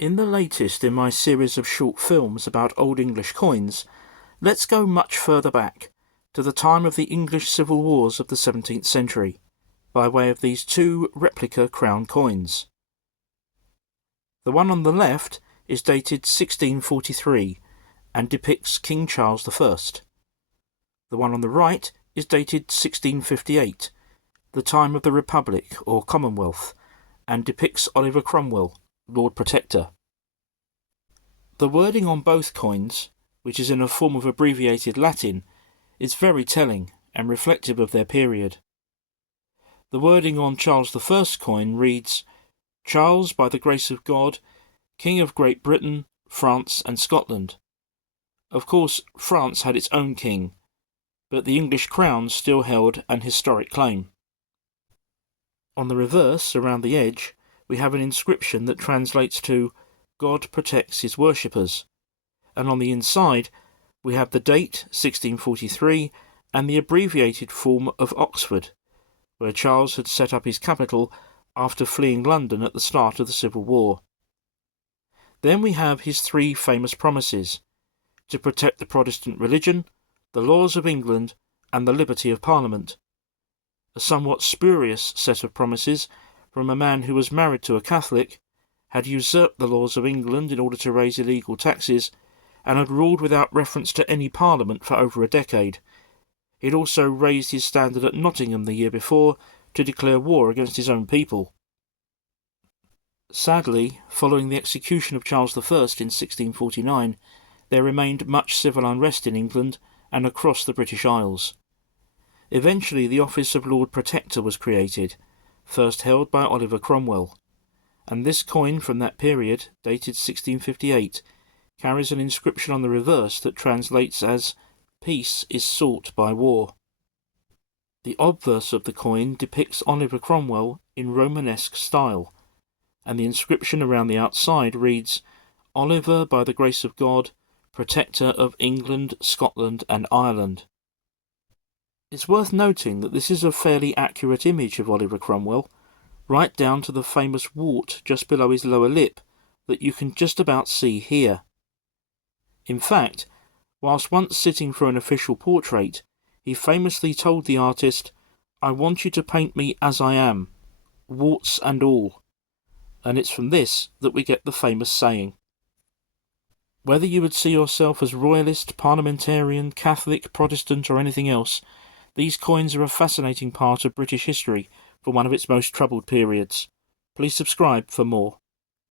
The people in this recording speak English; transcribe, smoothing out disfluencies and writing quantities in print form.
In the latest in my series of short films about Old English coins, let's go much further back, to the time of the English Civil Wars of the 17th century, by way of these two replica crown coins. The one on the left is dated 1643 and depicts King Charles I. The one on the right is dated 1658, the time of the Republic or Commonwealth, and depicts Oliver Cromwell, Lord Protector. The wording on both coins, which is in a form of abbreviated Latin, is very telling and reflective of their period. The wording on Charles I's coin reads, "Charles, by the grace of God, King of Great Britain, France and Scotland." Of course, France had its own king, but the English crown still held an historic claim. On the reverse, around the edge, we have an inscription that translates to "God protects his worshippers," and on the inside we have the date 1643 and the abbreviated form of Oxford, where Charles had set up his capital after fleeing London at the start of the Civil War. Then we have his three famous promises: to protect the Protestant religion, the laws of England, and the liberty of Parliament. A somewhat spurious set of promises from a man who was married to a Catholic, had usurped the laws of England in order to raise illegal taxes, and had ruled without reference to any Parliament for over a decade. He had also raised his standard at Nottingham the year before to declare war against his own people. Sadly, following the execution of Charles I in 1649, there remained much civil unrest in England and across the British Isles. Eventually the office of Lord Protector was created, first held by Oliver Cromwell, and this coin from that period, dated 1658, carries an inscription on the reverse that translates as "Peace is sought by war." The obverse of the coin depicts Oliver Cromwell in Romanesque style, and the inscription around the outside reads, "Oliver, by the grace of God, Protector of England, Scotland and Ireland." It's worth noting that this is a fairly accurate image of Oliver Cromwell, right down to the famous wart just below his lower lip that you can just about see here. In fact, whilst once sitting for an official portrait, he famously told the artist, "I want you to paint me as I am, warts and all," and it's from this that we get the famous saying. Whether you would see yourself as royalist, parliamentarian, Catholic, Protestant or anything else, these coins are a fascinating part of British history for one of its most troubled periods. Please subscribe for more.